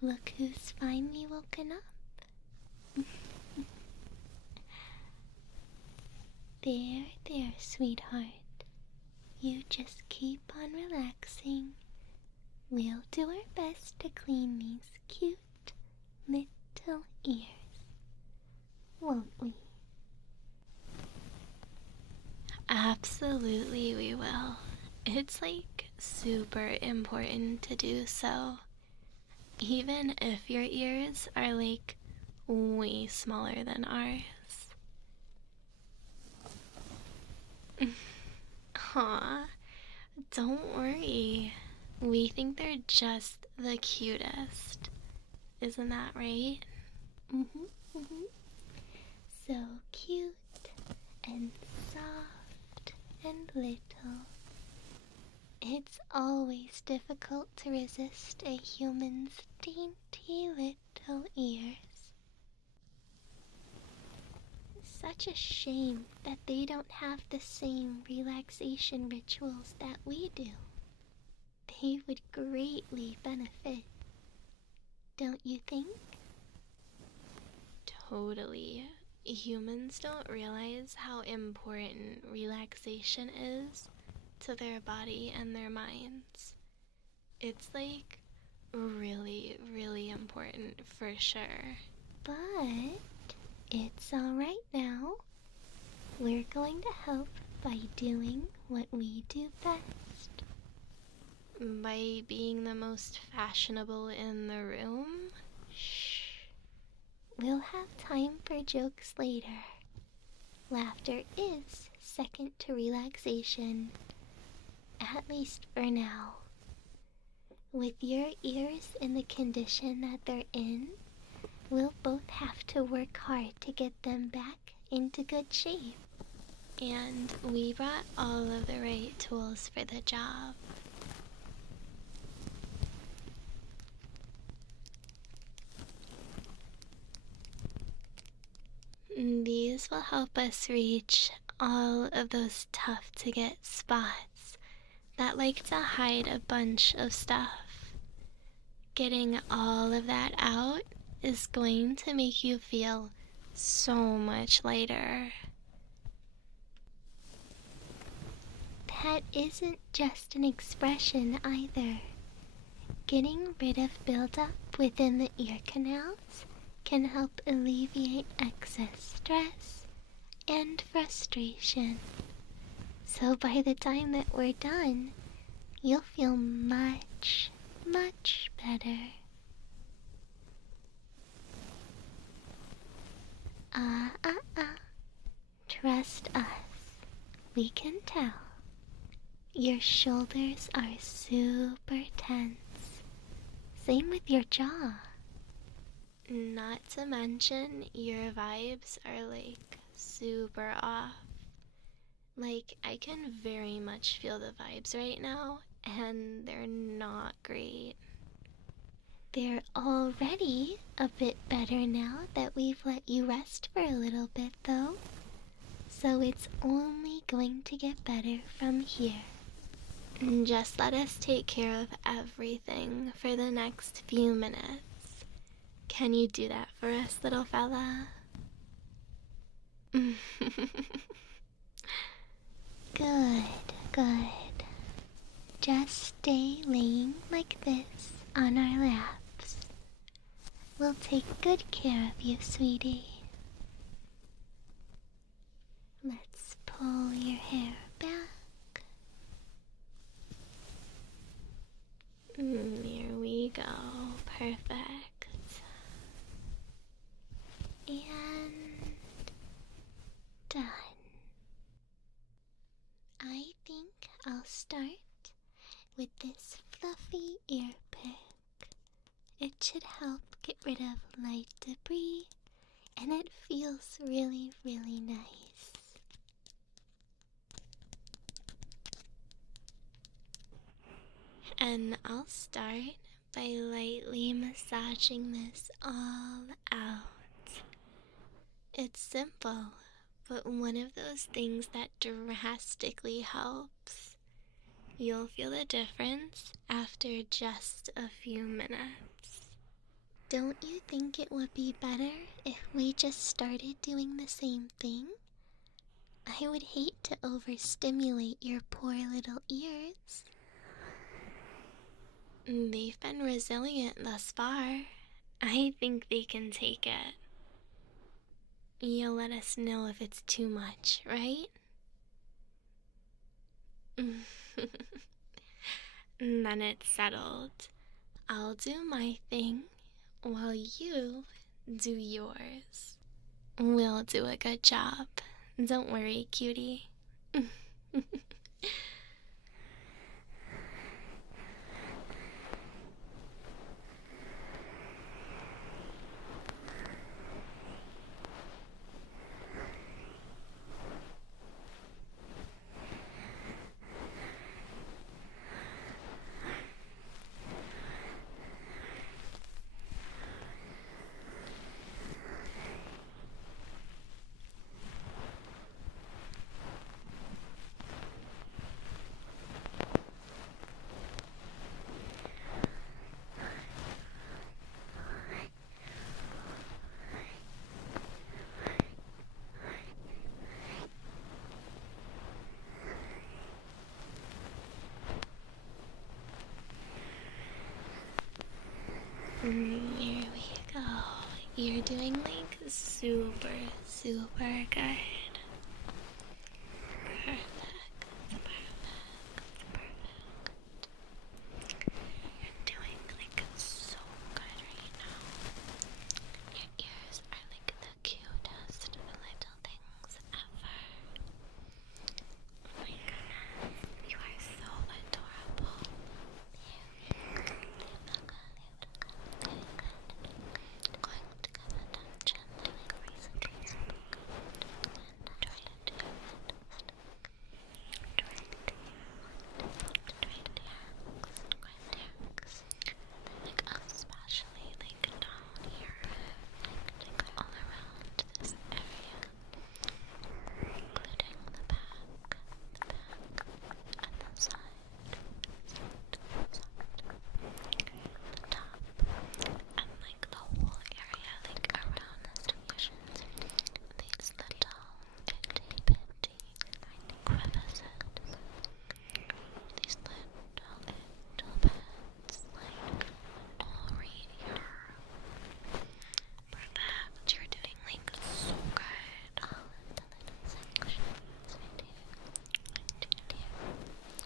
Look who's finally woken up. There, sweetheart. You just keep on relaxing. We'll do our best to clean these cute little ears, won't we? Absolutely, we will. It's like super important to do so. Even if your ears are like way smaller than ours. Aw, don't worry. We think they're just the cutest. Isn't that right? Mm-hmm. So cute and soft and little. It's always difficult to resist a human's dainty little ears. Such a shame that they don't have the same relaxation rituals that we do. They would greatly benefit, don't you think? Totally. Humans don't realize how important relaxation is to their body and their minds. It's like really, really important for sure. But it's alright now. We're going to help by doing what we do best. By being the most fashionable in the room? Shh. We'll have time for jokes later. Laughter is second to relaxation. At least for now. With your ears in the condition that they're in, we'll both have to work hard to get them back into good shape. And we brought all of the right tools for the job. These will help us reach all of those tough to get spots that like to hide a bunch of stuff. Getting all of that out is going to make you feel so much lighter. That isn't just an expression either. Getting rid of buildup within the ear canals can help alleviate excess stress and frustration. So by the time that we're done, you'll feel much, much better. Trust us. We can tell. Your shoulders are super tense. Same with your jaw. Not to mention, your vibes are like super off. Like, I can very much feel the vibes right now, and they're not great. They're already a bit better now that we've let you rest for a little bit, though. So it's only going to get better from here. Just let us take care of everything for the next few minutes. Can you do that for us, little fella? Good. Just stay laying like this on our laps. We'll take good care of you, sweetie. Let's pull your hair back. Here we go. Perfect. And done. I think I'll start with this fluffy ear pick. It should help get rid of light debris, and it feels really, really nice. And I'll start by lightly massaging this all out. It's simple, but one of those things that drastically helps. You'll feel a difference after just a few minutes. Don't you think it would be better if we just started doing the same thing? I would hate to overstimulate your poor little ears. They've been resilient thus far. I think they can take it. You'll let us know if it's too much, right? Then it's settled. I'll do my thing while you do yours. We'll do a good job. Don't worry, cutie. Here we go. You're doing like super, super good. Perfect. You're doing like so good right now. Your ears are like the cutest little things ever. Oh my goodness, you are so adorable. Going to give attention to like recently. Try to do like especially like down here, like all around this area, including the back, and the side, the top, and like the whole area, like around the cushions. These little itty bitty crevices. These little bits, like all right here. Perfect. You're doing like so good. All of the little sections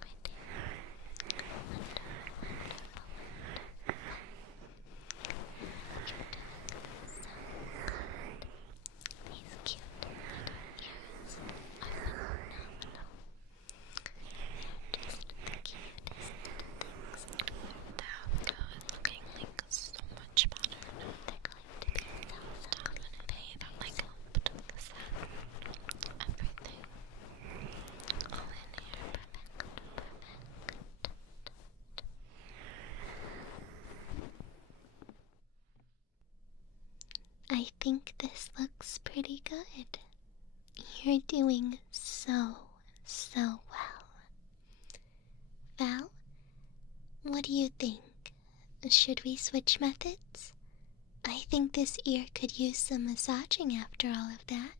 right here. These cute little ears are phenomenal. They're just the cutest little things. That is looking like so much better. They're going to be definitely that like helped the set. Everything. All in here. Perfect. I think this looks pretty good. You're doing so well. Val, what do you think? Should we switch methods? I think this ear could use some massaging after all of that.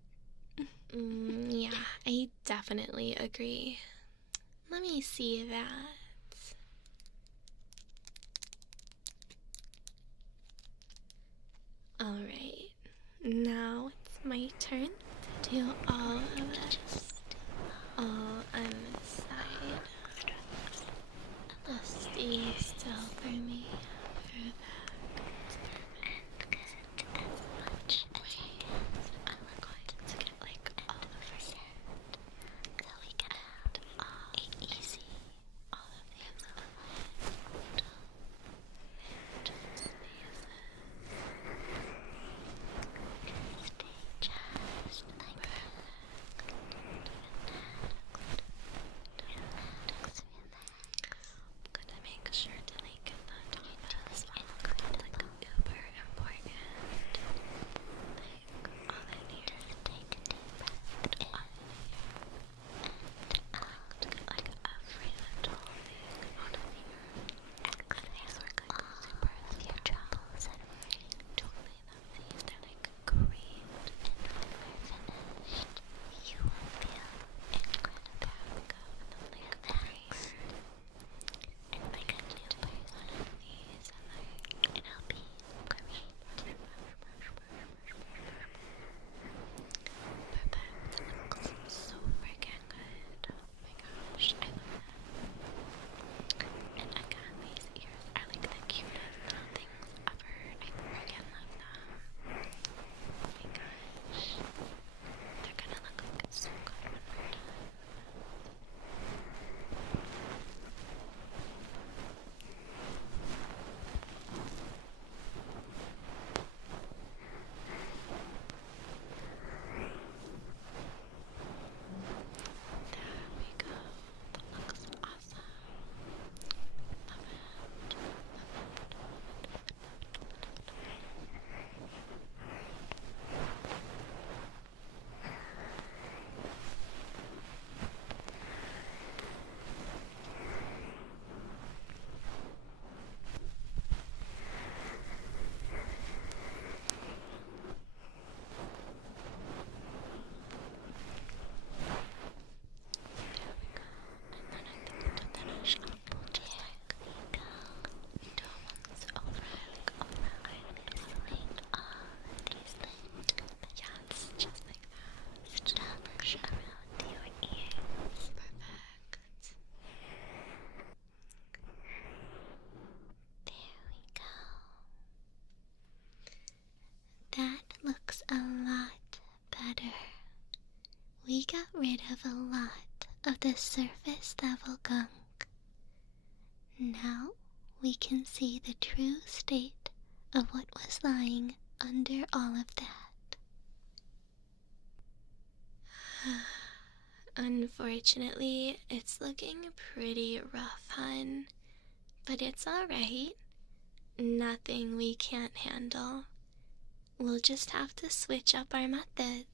Yeah, I definitely agree. Let me see that. Alright, now it's my turn to do all of this. All on this side. Just stay still for me. And get as much as you can. And we're going to get like all of her hair. So we can add easy all of these just stay just like that. of a lot of the surface level gunk. Now we can see the true state of what was lying under all of that. Unfortunately, it's looking pretty rough, hun. But it's alright. Nothing we can't handle. We'll just have to switch up our methods.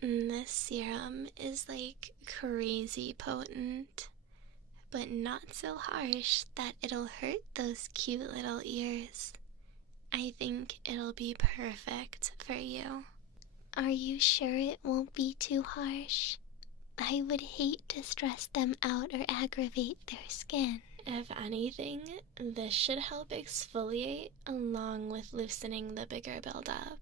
This serum is like crazy potent, but not so harsh that it'll hurt those cute little ears. I think it'll be perfect for you. Are you sure it won't be too harsh? I would hate to stress them out or aggravate their skin. If anything, this should help exfoliate along with loosening the bigger buildup.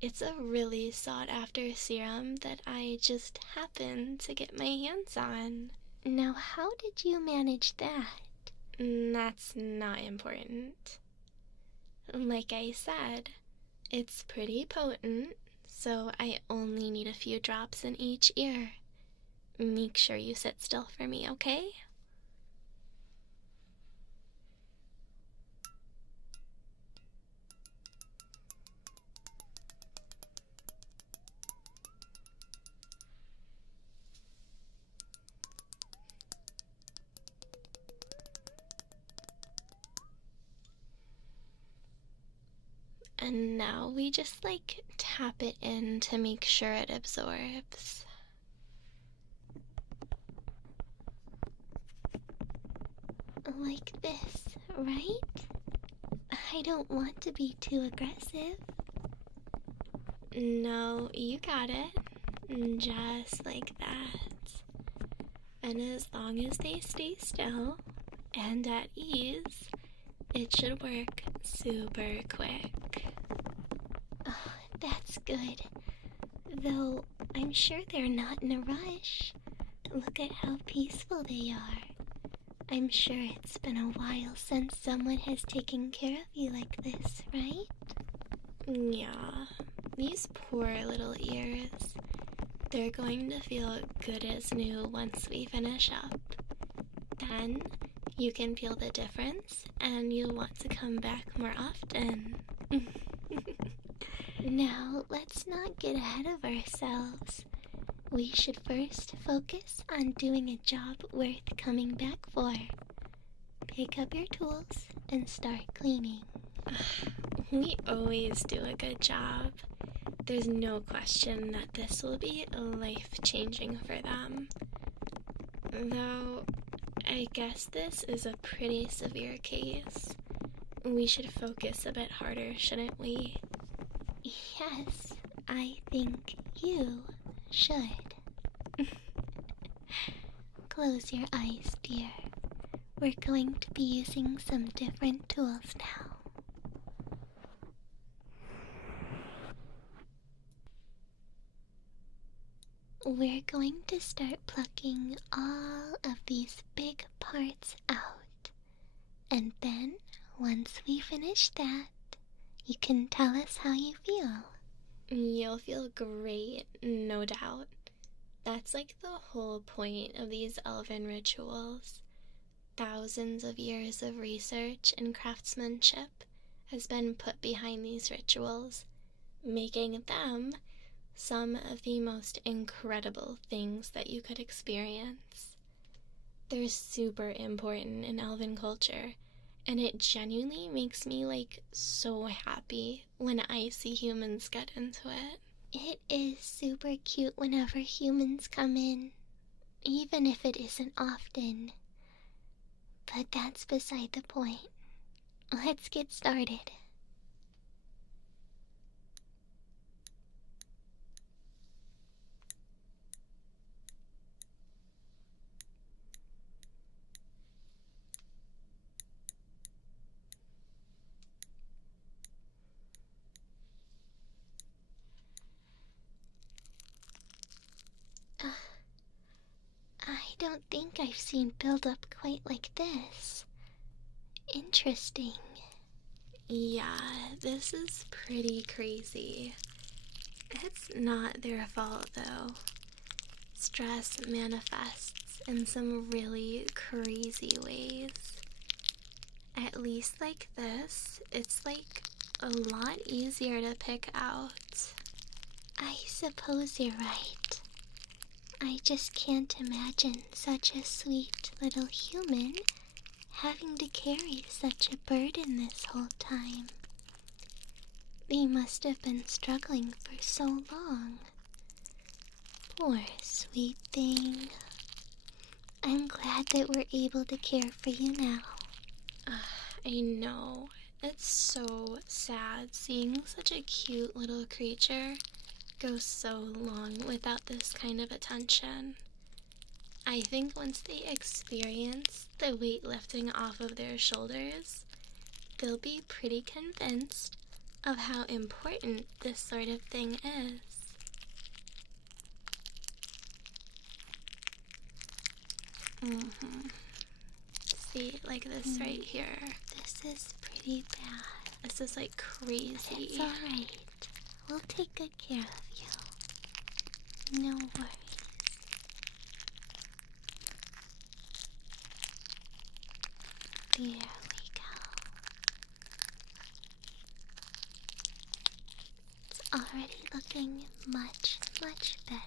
It's a really sought after serum that I just happened to get my hands on. Now, how did you manage that? That's not important. Like I said, it's pretty potent, so I only need a few drops in each ear. Make sure you sit still for me, okay? And now we just tap it in to make sure it absorbs. Like this, right? I don't want to be too aggressive. No, you got it. Just like that. And as long as they stay still and at ease, it should work super quick. Oh, that's good. Though I'm sure they're not in a rush. Look at how peaceful they are. I'm sure it's been a while since someone has taken care of you like this, right? Yeah, these poor little ears. They're going to feel good as new once we finish up. Then you can feel the difference and you'll want to come back more often. Now, let's not get ahead of ourselves. We should first focus on doing a job worth coming back for. Pick up your tools and start cleaning. We always do a good job. There's no question that this will be life-changing for them. Though, I guess this is a pretty severe case. We should focus a bit harder, shouldn't we? Yes, I think you should. Close your eyes, dear. We're going to be using some different tools now. We're going to start plucking all of these big parts out. And then, once we finish that, you can tell us how you feel. You'll feel great, no doubt. That's the whole point of these elven rituals. Thousands of years of research and craftsmanship has been put behind these rituals, making them some of the most incredible things that you could experience. They're super important in elven culture, and it genuinely makes me so happy when I see humans get into it. It is super cute whenever humans come in, even if it isn't often. But that's beside the point. Let's get started. I don't think I've seen build-up quite like this. Interesting. Yeah, this is pretty crazy. It's not their fault though. Stress manifests in some really crazy ways. At least like this, it's like a lot easier to pick out. I suppose you're right. I just can't imagine such a sweet little human having to carry such a burden this whole time. They must have been struggling for so long. Poor sweet thing. I'm glad that we're able to care for you now. I know. It's so sad seeing such a cute little creature go so long without this kind of attention. I think once they experience the weight lifting off of their shoulders, they'll be pretty convinced of how important this sort of thing is. See, like this right here. This is pretty bad. This is like crazy. It's alright. We'll take good care of you. No worries. There we go. It's already looking much, much better.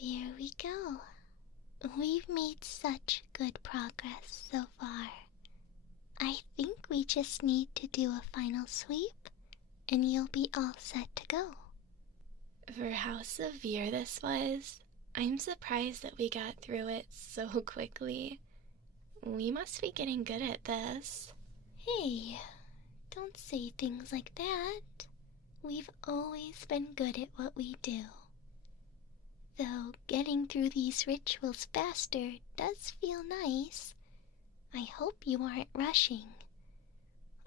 There we go. We've made such good progress so far. I think we just need to do a final sweep, and you'll be all set to go. For how severe this was, I'm surprised that we got through it so quickly. We must be getting good at this. Hey, don't say things like that. We've always been good at what we do. Though getting through these rituals faster does feel nice, I hope you aren't rushing.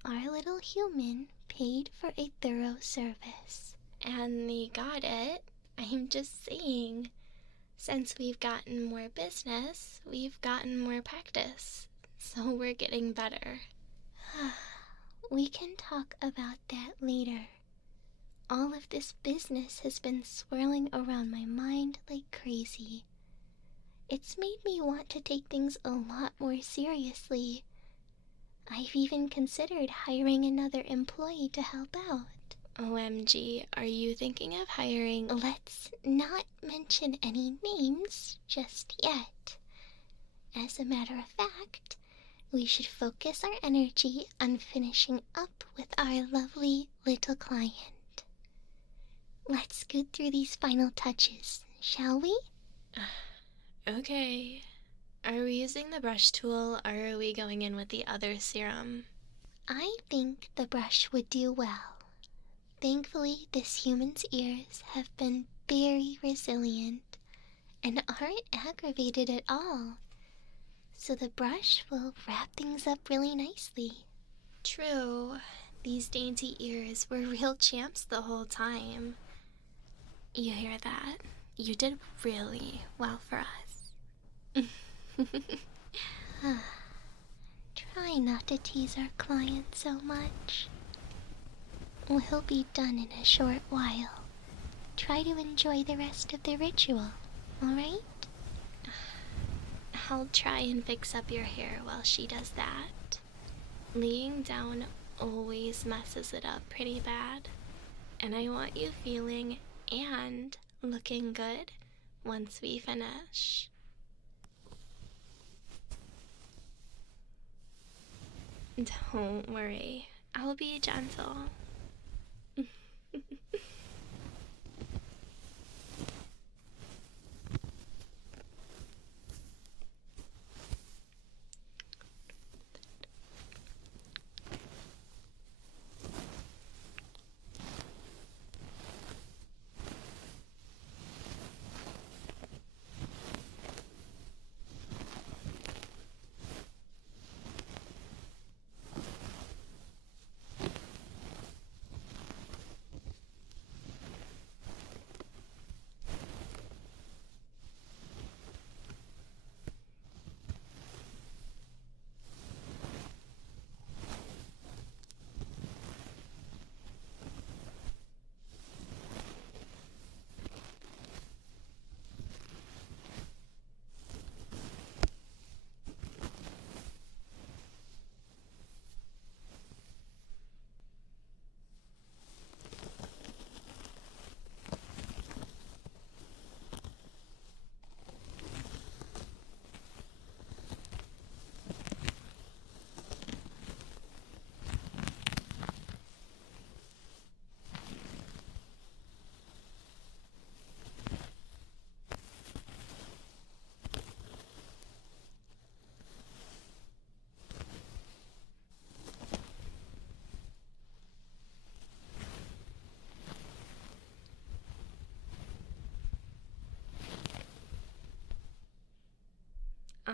Our little human paid for a thorough service. And they got it. I'm just saying. Since we've gotten more business, we've gotten more practice. So we're getting better. We can talk about that later. All of this business has been swirling around my mind like crazy. It's made me want to take things a lot more seriously. I've even considered hiring another employee to help out. OMG, are you thinking of hiring? Let's not mention any names just yet. As a matter of fact, we should focus our energy on finishing up with our lovely little client. Let's scoot through these final touches, shall we? Okay. Are we using the brush tool or are we going in with the other serum? I think the brush would do well. Thankfully, this human's ears have been very resilient and aren't aggravated at all. So the brush will wrap things up really nicely. True. These dainty ears were real champs the whole time. You hear that? You did really well for us. Try not to tease our client so much. We'll be done in a short while. Try to enjoy the rest of the ritual, alright? I'll try and fix up your hair while she does that. Laying down always messes it up pretty bad. And I want you feeling and looking good once we finish. Don't worry, I'll be gentle.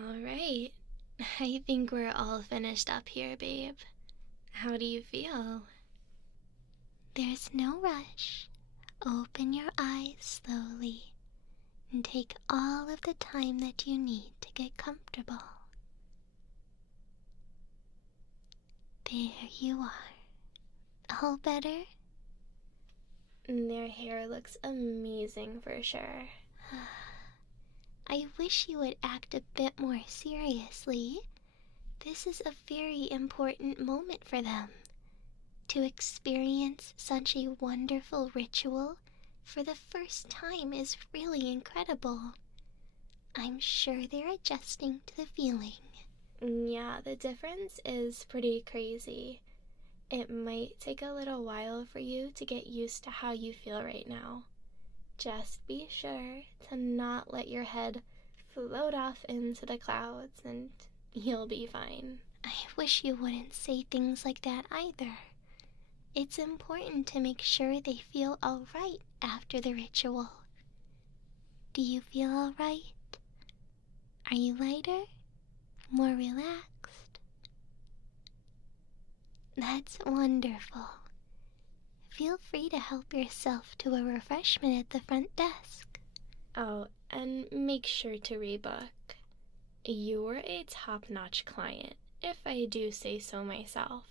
Alright. I think we're all finished up here, babe. How do you feel? There's no rush. Open your eyes slowly and take all of the time that you need to get comfortable. There you are. All better? Their hair looks amazing for sure. I wish you would act a bit more seriously. This is a very important moment for them. To experience such a wonderful ritual for the first time is really incredible. I'm sure they're adjusting to the feeling. Yeah, the difference is pretty crazy. It might take a little while for you to get used to how you feel right now. Just be sure to not let your head float off into the clouds and you'll be fine. I wish you wouldn't say things like that either. It's important to make sure they feel alright after the ritual. Do you feel alright? Are you lighter? More relaxed? That's wonderful. Feel free to help yourself to a refreshment at the front desk. Oh, and make sure to rebook. You're a top-notch client, if I do say so myself.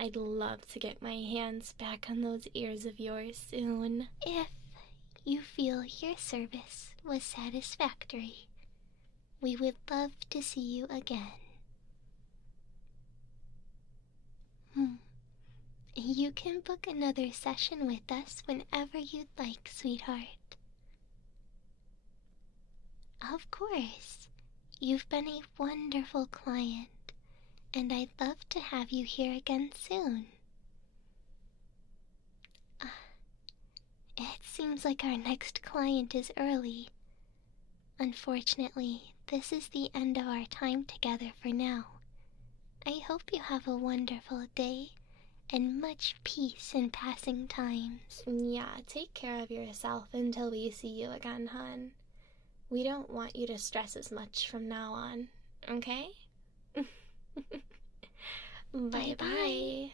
I'd love to get my hands back on those ears of yours soon. If you feel your service was satisfactory, we would love to see you again. You can book another session with us whenever you'd like, sweetheart. Of course. You've been a wonderful client, and I'd love to have you here again soon. It seems like our next client is early. Unfortunately, this is the end of our time together for now. I hope you have a wonderful day and much peace in passing times. Yeah, take care of yourself until we see you again, hon. We don't want you to stress as much from now on, okay? Bye-bye.